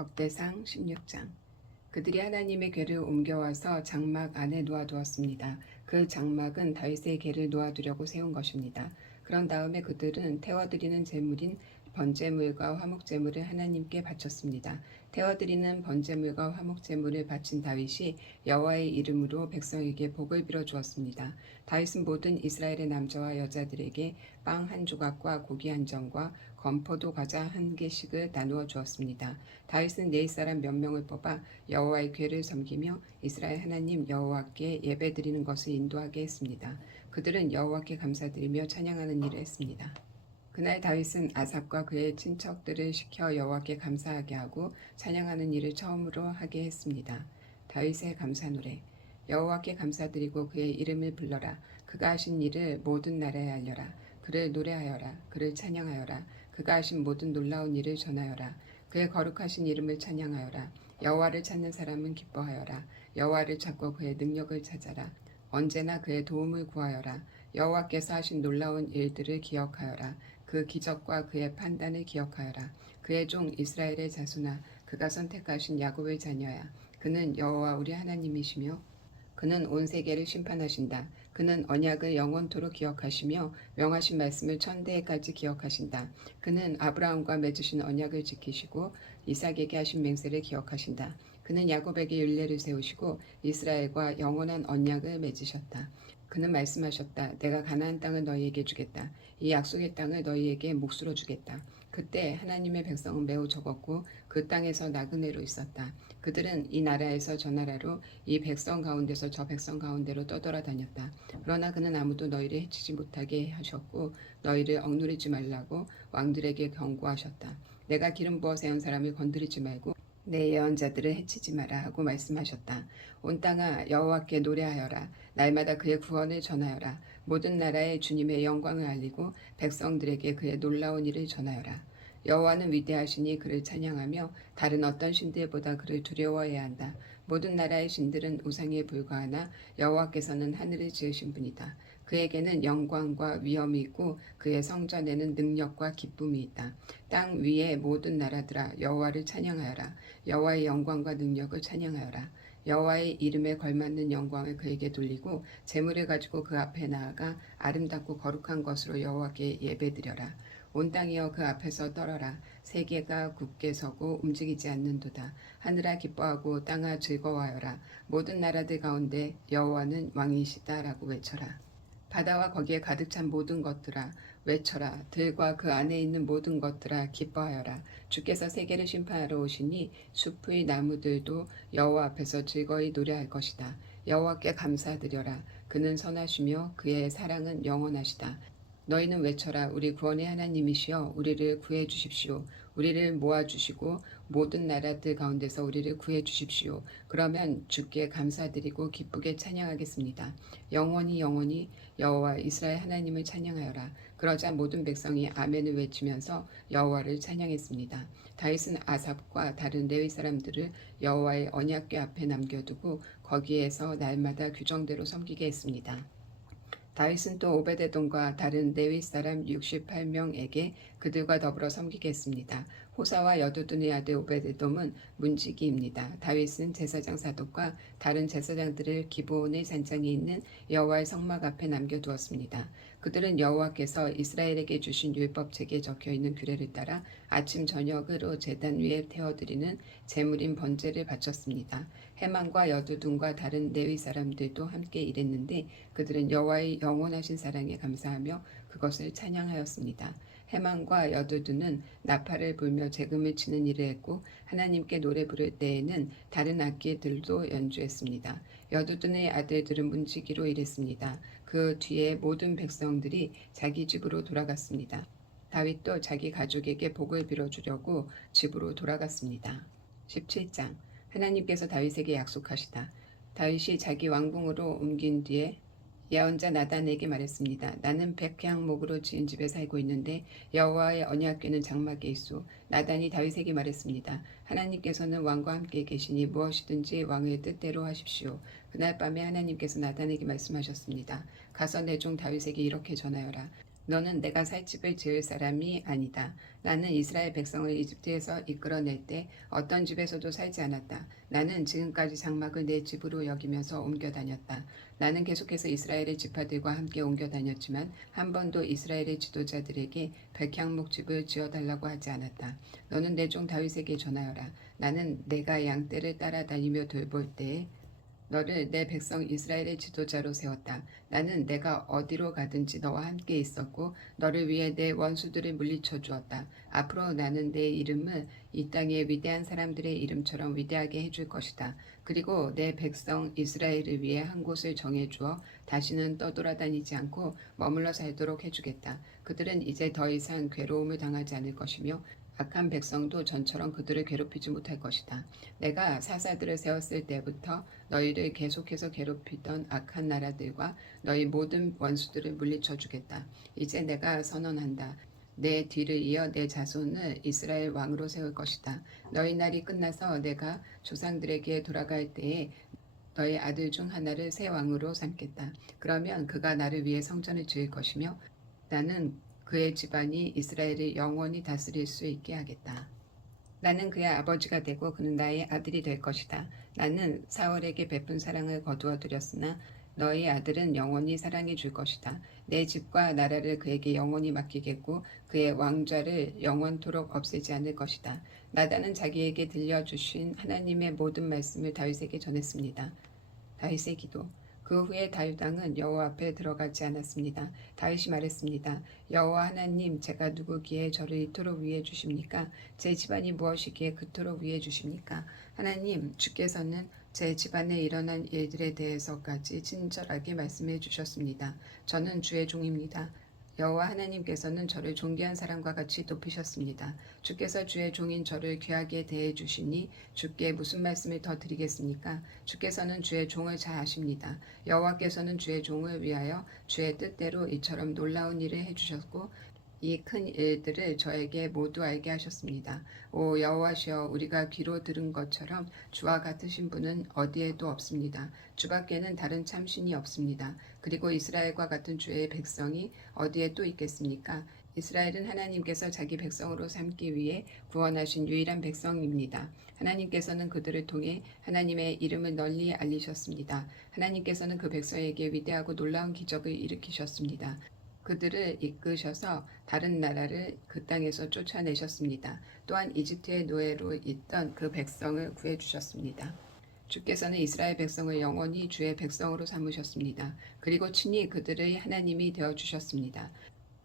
역대상 16장. 그들이 하나님의 궤를 옮겨와서 장막 안에 놓아두었습니다. 그 장막은 다윗의 궤를 놓아두려고 세운 것입니다. 그런 다음에 그들은 태워드리는 제물인 번제물과 화목제물을 하나님께 바쳤습니다. 태워드리는 번제물과 화목제물을 바친 다윗이 여호와의 이름으로 백성에게 복을 빌어 주었습니다. 다윗은 모든 이스라엘의 남자와 여자들에게 빵 한 조각과 고기 한 점과 건포도 과자 한 개씩을 나누어 주었습니다. 다윗은 네 사람 몇 명을 뽑아 여호와의 궤를 섬기며 이스라엘 하나님 여호와께 예배드리는 것을 인도하게 했습니다. 그들은 여호와께 감사드리며 찬양하는 일을 했습니다. 그날 다윗은 아삽과 그의 친척들을 시켜 여호와께 감사하게 하고 찬양하는 일을 처음으로 하게 했습니다. 다윗의 감사 노래. 여호와께 감사드리고 그의 이름을 불러라. 그가 하신 일을 모든 나라에 알려라. 그를 노래하여라. 그를 찬양하여라. 그가 하신 모든 놀라운 일을 전하여라. 그의 거룩하신 이름을 찬양하여라. 여호와를 찾는 사람은 기뻐하여라. 여호와를 찾고 그의 능력을 찾아라. 언제나 그의 도움을 구하여라. 여호와께서 하신 놀라운 일들을 기억하여라. 그 기적과 그의 판단을 기억하여라. 그의 종 이스라엘의 자손아, 그가 선택하신 야곱의 자녀야. 그는 여호와 우리 하나님이시며 그는 온 세계를 심판하신다. 그는 언약을 영원토록 기억하시며 명하신 말씀을 천대까지 기억하신다. 그는 아브라함과 맺으신 언약을 지키시고 이삭에게 하신 맹세를 기억하신다. 그는 야곱에게 율례를 세우시고 이스라엘과 영원한 언약을 맺으셨다. 그는 말씀하셨다. 내가 가나안 땅을 너희에게 주겠다. 이 약속의 땅을 너희에게 몫으로 주겠다. 그때 하나님의 백성은 매우 적었고 그 땅에서 나그네로 있었다. 그들은 이 나라에서 저 나라로 이 백성 가운데서 저 백성 가운데로 떠돌아다녔다. 그러나 그는 아무도 너희를 해치지 못하게 하셨고 너희를 억누르지 말라고 왕들에게 경고하셨다. 내가 기름 부어 세운 사람을 건드리지 말고 내 예언자들을 해치지 마라 하고 말씀하셨다. 온 땅아 여호와께 노래하여라. 날마다 그의 구원을 전하여라. 모든 나라에 주님의 영광을 알리고 백성들에게 그의 놀라운 일을 전하여라. 여호와는 위대하시니 그를 찬양하며 다른 어떤 신들보다 그를 두려워해야 한다. 모든 나라의 신들은 우상에 불과하나 여호와께서는 하늘을 지으신 분이다. 그에게는 영광과 위엄이 있고 그의 성전에는 능력과 기쁨이 있다. 땅 위의 모든 나라들아 여호와를 찬양하여라. 여호와의 영광과 능력을 찬양하여라. 여호와의 이름에 걸맞는 영광을 그에게 돌리고 재물을 가지고 그 앞에 나아가 아름답고 거룩한 것으로 여호와께 예배드려라. 온 땅이여 그 앞에서 떨어라. 세계가 굳게 서고 움직이지 않는도다. 하늘아 기뻐하고 땅아 즐거워하여라. 모든 나라들 가운데 여호와는 왕이시다라고 외쳐라. 바다와 거기에 가득 찬 모든 것들아 외쳐라. 들과 그 안에 있는 모든 것들아 기뻐하여라. 주께서 세계를 심판하러 오시니 숲의 나무들도 여호와 앞에서 즐거이 노래할 것이다. 여호와께 감사드려라. 그는 선하시며 그의 사랑은 영원하시다. 너희는 외쳐라. 우리 구원의 하나님이시여 우리를 구해 주십시오. 우리를 모아주시고 모든 나라들 가운데서 우리를 구해 주십시오. 그러면 주께 감사드리고 기쁘게 찬양하겠습니다. 영원히 영원히 여호와 이스라엘 하나님을 찬양하여라. 그러자 모든 백성이 아멘을 외치면서 여호와를 찬양했습니다. 다윗은 아삽과 다른 레위 사람들을 여호와의 언약궤 앞에 남겨두고 거기에서 날마다 규정대로 섬기게 했습니다. 다윗은 또 오베데돔과 다른 레위 사람 68명에게 그들과 더불어 섬기게 했습니다. 호사와 여두둔의 아들 오베데돔은 문지기입니다. 다윗은 제사장 사독과 다른 제사장들을 기브온의 산장에 있는 여호와의 성막 앞에 남겨두었습니다. 그들은 여호와께서 이스라엘에게 주신 율법책에 적혀있는 규례를 따라 아침 저녁으로 제단 위에 태워드리는 제물인 번제를 바쳤습니다. 해만과 여두둔과 다른 레위 사람들도 함께 일했는데 그들은 여호와의 영원하신 사랑에 감사하며 그것을 찬양하였습니다. 해만과 여두둔은 나팔을 불며 재금을 치는 일을 했고 하나님께 노래 부를 때에는 다른 악기들도 연주했습니다. 여두둔의 아들들은 문지기로 일했습니다. 그 뒤에 모든 백성들이 자기 집으로 돌아갔습니다. 다윗도 자기 가족에게 복을 빌어주려고 집으로 돌아갔습니다. 17장. 하나님께서 다윗에게 약속하시다. 다윗이 자기 왕궁으로 옮긴 뒤에 예언자 나단에게 말했습니다. 나는 백향목으로 지은 집에 살고 있는데 여호와의 언약궤는 장막에 있소. 나단이 다윗에게 말했습니다. 하나님께서는 왕과 함께 계시니 무엇이든지 왕의 뜻대로 하십시오. 그날 밤에 하나님께서 나단에게 말씀하셨습니다. 가서 내 종 다윗에게 이렇게 전하여라. 너는 내가 살 집을 지을 사람이 아니다. 나는 이스라엘 백성을 이집트에서 이끌어낼 때 어떤 집에서도 살지 않았다. 나는 지금까지 장막을 내 집으로 여기면서 옮겨 다녔다. 나는 계속해서 이스라엘의 지파들과 함께 옮겨 다녔지만 한 번도 이스라엘의 지도자들에게 백향목 집을 지어달라고 하지 않았다. 너는 내 종 다윗에게 전하여라. 나는 내가 양떼를 따라다니며 돌볼 때에 너를 내 백성 이스라엘의 지도자로 세웠다. 나는 내가 어디로 가든지 너와 함께 있었고 너를 위해 내 원수들을 물리쳐 주었다. 앞으로 나는 내 이름을 이 땅의 위대한 사람들의 이름처럼 위대하게 해줄 것이다. 그리고 내 백성 이스라엘을 위해 한 곳을 정해주어 다시는 떠돌아다니지 않고 머물러 살도록 해주겠다. 그들은 이제 더 이상 괴로움을 당하지 않을 것이며 악한 백성도 전처럼 그들을 괴롭히지 못할 것이다. 내가 사사들을 세웠을 때부터 너희를 계속해서 괴롭히던 악한 나라들과 너희 모든 원수들을 물리쳐 주겠다. 이제 내가 선언한다. 내 뒤를 이어 내 자손을 이스라엘 왕으로 세울 것이다. 너희 날이 끝나서 내가 조상들에게 돌아갈 때에 너희 아들 중 하나를 새 왕으로 삼겠다. 그러면 그가 나를 위해 성전을 지을 것이며 나는 그의 집안이 이스라엘을 영원히 다스릴 수 있게 하겠다. 나는 그의 아버지가 되고 그는 나의 아들이 될 것이다. 나는 사울에게 베푼 사랑을 거두어 드렸으나 너희 아들은 영원히 사랑해 줄 것이다. 내 집과 나라를 그에게 영원히 맡기겠고 그의 왕좌를 영원토록 없애지 않을 것이다. 나단은 자기에게 들려주신 하나님의 모든 말씀을 다윗에게 전했습니다. 다윗의 기도. 그 후에 다윗 왕은 여호와 앞에 들어가지 않았습니다. 다윗이 말했습니다. 여호와 하나님, 제가 누구기에 저를 이토록 위해 주십니까? 제 집안이 무엇이기에 그토록 위해 주십니까? 하나님, 주께서는 제 집안에 일어난 일들에 대해서까지 친절하게 말씀해 주셨습니다. 저는 주의 종입니다. 여호와 하나님께서는 저를 존귀한 사람과 같이 높이셨습니다. 주께서 주의 종인 저를 귀하게 대해 주시니 주께 무슨 말씀을 더 드리겠습니까? 주께서는 주의 종을 잘 아십니다. 여호와께서는 주의 종을 위하여 주의 뜻대로 이처럼 놀라운 일을 해주셨고 이 큰 일들을 저에게 모두 알게 하셨습니다. 오 여호와시여, 우리가 귀로 들은 것처럼 주와 같으신 분은 어디에도 없습니다. 주밖에는 다른 참신이 없습니다. 그리고 이스라엘과 같은 주의 백성이 어디에 또 있겠습니까? 이스라엘은 하나님께서 자기 백성으로 삼기 위해 구원하신 유일한 백성입니다. 하나님께서는 그들을 통해 하나님의 이름을 널리 알리셨습니다. 하나님께서는 그 백성에게 위대하고 놀라운 기적을 일으키셨습니다. 그들을 이끄셔서 다른 나라를 그 땅에서 쫓아내셨습니다. 또한 이집트의 노예로 있던 그 백성을 구해주셨습니다. 주께서는 이스라엘 백성을 영원히 주의 백성으로 삼으셨습니다. 그리고 친히 그들의 하나님이 되어주셨습니다.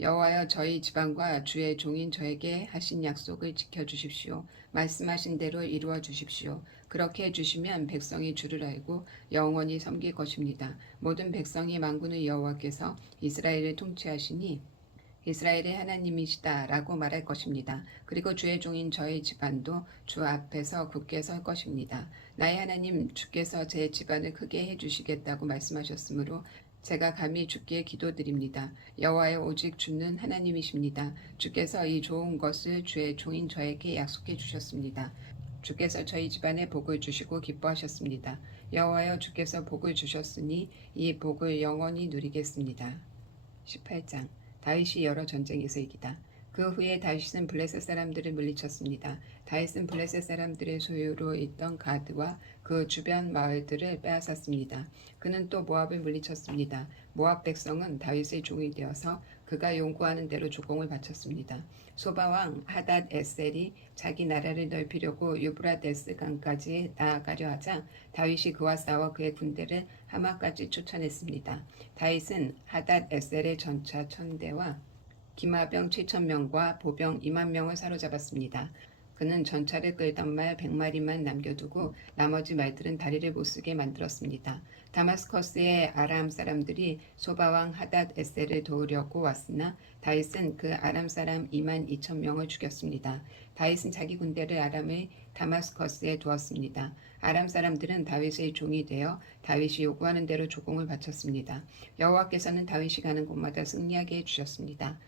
여호와여, 저희 집안과 주의 종인 저에게 하신 약속을 지켜주십시오. 말씀하신 대로 이루어 주십시오. 그렇게 해주시면 백성이 주를 알고 영원히 섬길 것입니다. 모든 백성이 만군의 여호와께서 이스라엘을 통치하시니 이스라엘의 하나님이시다라고 말할 것입니다. 그리고 주의 종인 저의 집안도 주 앞에서 굳게 설 것입니다. 나의 하나님 주께서 제 집안을 크게 해주시겠다고 말씀하셨으므로 제가 감히 주께 기도드립니다. 여호와여, 오직 주는 하나님이십니다. 주께서 이 좋은 것을 주의 종인 저에게 약속해 주셨습니다. 주께서 저희 집안에 복을 주시고 기뻐하셨습니다. 여호와여, 주께서 복을 주셨으니 이 복을 영원히 누리겠습니다. 18장. 다윗이 여러 전쟁에서 이기다. 그 후에 다윗은 블레셋 사람들을 물리쳤습니다. 다윗은 블레셋 사람들의 소유로 있던 가드와 그 주변 마을들을 빼앗았습니다. 그는 또 모압을 물리쳤습니다. 모압 백성은 다윗의 종이 되어서 그가 요구하는 대로 조공을 바쳤습니다. 소바왕 하닷 에셀이 자기 나라를 넓히려고 유브라데스 강까지 나아가려 하자 다윗이 그와 싸워 그의 군대를 하마까지 쫓아냈습니다. 다윗은 하닷 에셀의 전차 1000대와 기마병 7000명과 보병 20000명을 사로잡았습니다. 그는 전차를 끌던 말 100마리만 남겨두고 나머지 말들은 다리를 못쓰게 만들었습니다. 다마스커스의 아람 사람들이 소바왕 하닷 에셀을 도우려고 왔으나 다윗은 그 아람 사람 22,000명을 죽였습니다. 다윗은 자기 군대를 아람의 다마스커스에 두었습니다. 아람 사람들은 다윗의 종이 되어 다윗이 요구하는 대로 조공을 바쳤습니다. 여호와께서는 다윗이 가는 곳마다 승리하게 해주셨습니다.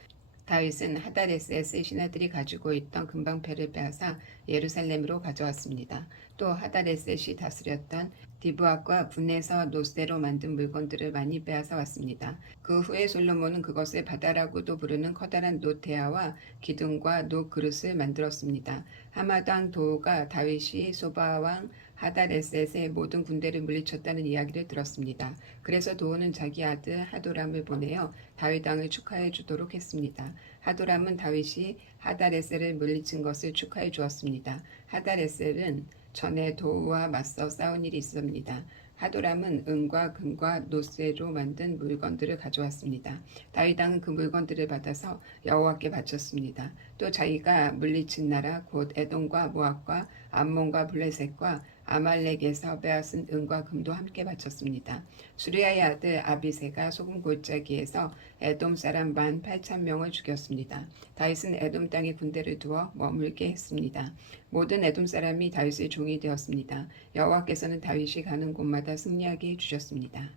다윗은 하닷에셋의 신하들이 가지고 있던 금방패를 빼앗아 예루살렘으로 가져왔습니다. 또 하닷에셋이 다스렸던 디브앗과 분에서 노새로 만든 물건들을 많이 빼앗아 왔습니다. 그 후에 솔로몬은 그것을 바다라고도 부르는 커다란 노대야와 기둥과 노 그릇을 만들었습니다. 하마당 도가 다윗이 소바 왕 하닷에셋의 모든 군대를 물리쳤다는 이야기를 들었습니다. 그래서 도는 자기 아들 하도람을 보내어 다윗 왕을 축하해 주도록 했습니다. 하도람은 다윗이 하닷에셋을 물리친 것을 축하해 주었습니다. 하닷에셋은 전에 도우와 맞서 싸운 일이 있습니다. 하도람은 은과 금과 노쇠로 만든 물건들을 가져왔습니다. 다윗 왕은 그 물건들을 받아서 여호와께 바쳤습니다. 또 자기가 물리친 나라 곧 에돔과 모압과 암몬과 블레셋과 아말렉에서 빼앗은 은과 금도 함께 바쳤습니다. 수리아의 아들 아비새가 소금 골짜기에서 에돔 사람 18,000명을 죽였습니다. 다윗은 에돔 땅에 군대를 두어 머물게 했습니다. 모든 에돔 사람이 다윗의 종이 되었습니다. 여호와께서는 다윗이 가는 곳마다 승리하게 해주셨습니다.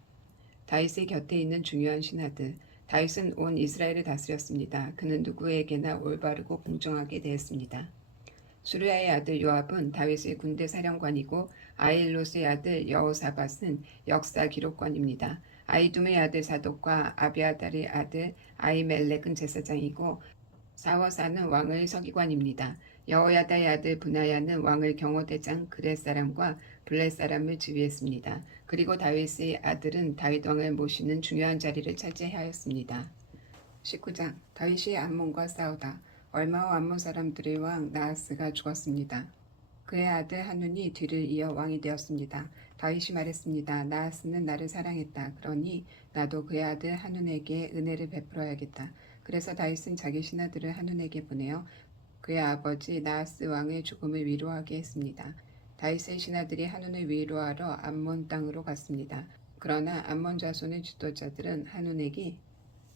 다윗의 곁에 있는 중요한 신하들. 다윗은 온 이스라엘을 다스렸습니다. 그는 누구에게나 올바르고 공정하게 대했습니다. 수르야의 아들 요압은 다윗의 군대 사령관이고 아일롯의 아들 여호사밧은 역사 기록관입니다. 아이둠의 아들 사독과 아비아달의 아들 아히멜렉은 제사장이고 사워사는 왕의 서기관입니다. 여호야다의 아들 브나야는 왕의 경호대장 그렛 사람과 블렛 사람을 지휘했습니다. 그리고 다윗의 아들은 다윗 왕을 모시는 중요한 자리를 차지하였습니다. 19장 다윗이 암몬과 싸우다. 얼마 후 암몬 사람들의 왕 나하스가 죽었습니다. 그의 아들 한눈이 뒤를 이어 왕이 되었습니다. 다윗이 말했습니다. 나하스는 나를 사랑했다. 그러니 나도 그의 아들 한눈에게 은혜를 베풀어야겠다. 그래서 다윗은 자기 신하들을 한눈에게 보내어 그의 아버지 나하스 왕의 죽음을 위로하게 했습니다. 다윗의 신하들이 한눈을 위로하러 암몬 땅으로 갔습니다. 그러나 암몬 자손의 지도자들은 한눈에게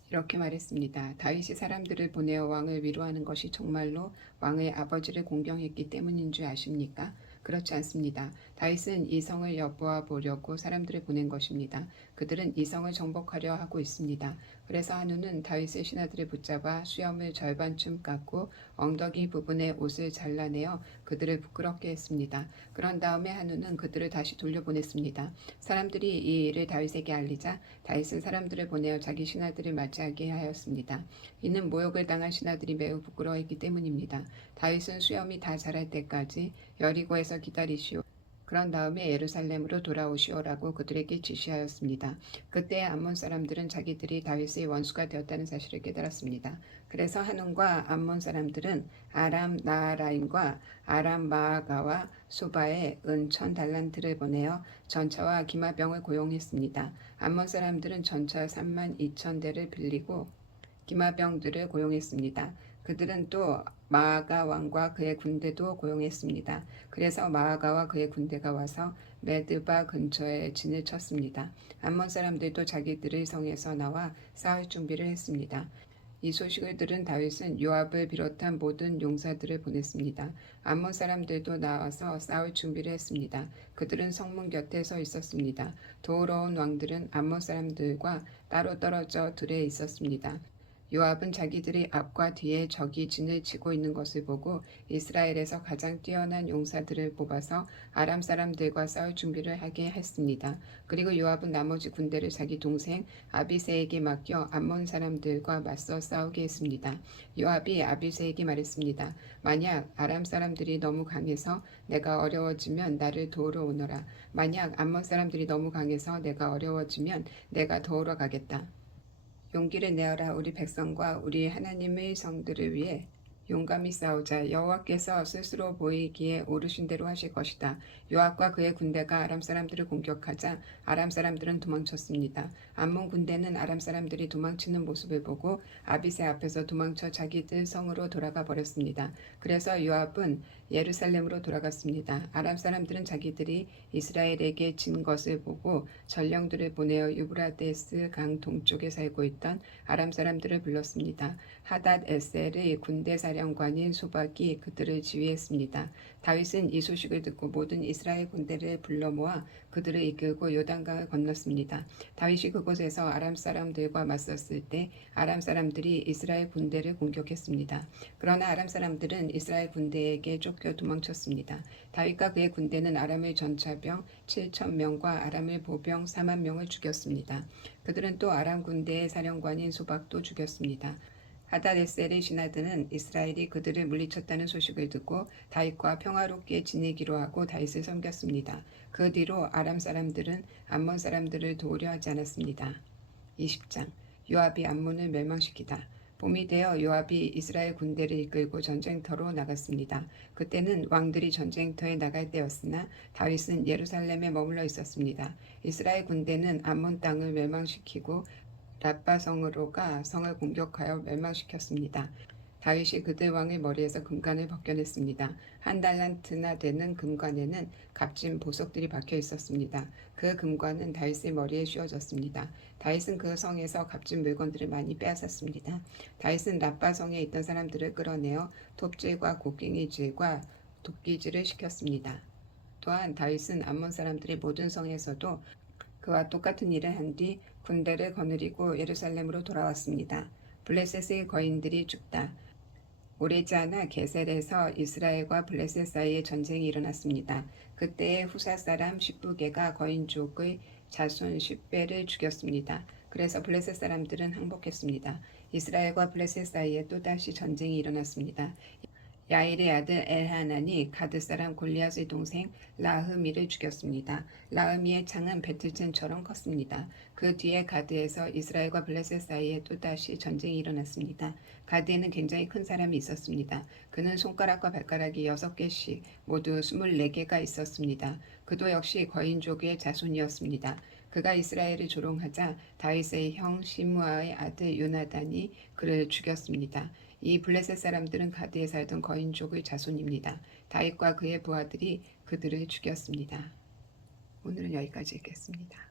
이렇게 말했습니다. 다윗이 사람들을 보내어 왕을 위로하는 것이 정말로 왕의 아버지를 공경했기 때문인 줄 아십니까? 그렇지 않습니다. 다윗은 이 성을 엿보아 보려고 사람들을 보낸 것입니다. 그들은 이 성을 정복하려 하고 있습니다. 그래서 한우는 다윗의 신하들을 붙잡아 수염을 절반쯤 깎고 엉덩이 부분의 옷을 잘라내어 그들을 부끄럽게 했습니다. 그런 다음에 한우는 그들을 다시 돌려보냈습니다. 사람들이 이 일을 다윗에게 알리자 다윗은 사람들을 보내어 자기 신하들을 맞이하게 하였습니다. 이는 모욕을 당한 신하들이 매우 부끄러워했기 때문입니다. 다윗은 수염이 다 자랄 때까지 여리고에서 기다리시오. 그런 다음에 예루살렘으로 돌아오시오라고 그들에게 지시하였습니다. 그때 암몬 사람들은 자기들이 다윗의 원수가 되었다는 사실을 깨달았습니다. 그래서 한운과 암몬 사람들은 아람 나하라임과 아람 마아가와 소바에 은 1000달란트를 보내어 전차와 기마병을 고용했습니다. 암몬 사람들은 전차 32,000대를 빌리고 기마병들을 고용했습니다. 그들은 또 마아가 왕과 그의 군대도 고용했습니다. 그래서 마아가와 그의 군대가 와서 메드바 근처에 진을 쳤습니다. 암몬 사람들도 자기들의 성에서 나와 싸울 준비를 했습니다. 이 소식을 들은 다윗은 요압을 비롯한 모든 용사들을 보냈습니다. 암몬 사람들도 나와서 싸울 준비를 했습니다. 그들은 성문 곁에 서 있었습니다. 도우러온 왕들은 암몬 사람들과 따로 떨어져 들에 있었습니다. 요압은 자기들이 앞과 뒤에 적이 진을 치고 있는 것을 보고 이스라엘에서 가장 뛰어난 용사들을 뽑아서 아람 사람들과 싸울 준비를 하게 했습니다. 그리고 요압은 나머지 군대를 자기 동생 아비새에게 맡겨 암몬 사람들과 맞서 싸우게 했습니다. 요압이 아비새에게 말했습니다. 만약 아람 사람들이 너무 강해서 내가 어려워지면 나를 도우러 오너라. 만약 암몬 사람들이 너무 강해서 내가 어려워지면 내가 도우러 가겠다. 용기를 내어라. 우리 백성과 우리 하나님의 성들을 위해 용감히 싸우자. 여호와께서 스스로 보이기에 오르신 대로 하실 것이다. 요압과 그의 군대가 아람 사람들을 공격하자 아람 사람들은 도망쳤습니다. 암몬 군대는 아람 사람들이 도망치는 모습을 보고 아비새 앞에서 도망쳐 자기들 성으로 돌아가 버렸습니다. 그래서 요압은 예루살렘으로 돌아갔습니다. 아람 사람들은 자기들이 이스라엘에게 진 것을 보고 전령들을 보내어 유브라데스 강 동쪽에 살고 있던 아람 사람들을 불렀습니다. 하닷 에셀의 군대 사령관인 소박이 그들을 지휘했습니다. 다윗은 이 소식을 듣고 모든 이스라엘 군대를 불러 모아 그들을 이끌고 요단강을 건넜습니다. 다윗이 그곳에서 아람 사람들과 맞섰을 때 아람 사람들이 이스라엘 군대를 공격했습니다. 그러나 아람 사람들은 이스라엘 군대에게 쫓겨 도망쳤습니다. 다윗과 그의 군대는 아람의 전차병 7,000명과 아람의 보병 4만 명을 죽였습니다. 그들은 또 아람 군대의 사령관인 소박도 죽였습니다. 하다데셀의 시나드는 이스라엘이 그들을 물리쳤다는 소식을 듣고 다윗과 평화롭게 지내기로 하고 다윗을 섬겼습니다. 그 뒤로 아람 사람들은 암몬 사람들을 도우려 하지 않았습니다. 20장 요압이 암몬을 멸망시키다. 봄이 되어 요압이 이스라엘 군대를 이끌고 전쟁터로 나갔습니다. 그때는 왕들이 전쟁터에 나갈 때였으나 다윗은 예루살렘에 머물러 있었습니다. 이스라엘 군대는 암몬 땅을 멸망시키고 라빠성으로가 성을 공격하여 멸망시켰습니다. 다윗이 그들 왕의 머리에서 금관을 벗겨냈습니다. 한 달란트나 되는 금관에는 값진 보석들이 박혀 있었습니다. 그 금관은 다윗의 머리에 씌워졌습니다. 다윗은 그 성에서 값진 물건들을 많이 빼앗았습니다. 다윗은 라빠성에 있던 사람들을 끌어내어 톱질과 곡괭이질과 도끼질을 시켰습니다. 또한 다윗은 암몬 사람들의 모든 성에서도 그와 똑같은 일을 한 뒤 군대를 거느리고 예루살렘으로 돌아왔습니다. 블레셋의 거인들이 죽다. 오래지 않아 게셀에서 이스라엘과 블레셋 사이에 전쟁이 일어났습니다. 그때에 후사 사람 십부게가 거인족의 자손 10배를 죽였습니다. 그래서 블레셋 사람들은 항복했습니다. 이스라엘과 블레셋 사이에 또다시 전쟁이 일어났습니다. 야일의 아들 엘하난이 가드 사람 골리앗의 동생 라흐미를 죽였습니다. 라흐미의 창은 배틀젠처럼 컸습니다. 그 뒤에 가드에서 이스라엘과 블레셋 사이에 또다시 전쟁이 일어났습니다. 가드에는 굉장히 큰 사람이 있었습니다. 그는 손가락과 발가락이 6개씩 모두 24개가 있었습니다. 그도 역시 거인족의 자손이었습니다. 그가 이스라엘을 조롱하자 다윗의 형 시므아의 아들 요나단이 그를 죽였습니다. 이 블레셋 사람들은 가드에 살던 거인족의 자손입니다. 다윗과 그의 부하들이 그들을 죽였습니다. 오늘은 여기까지 읽겠습니다.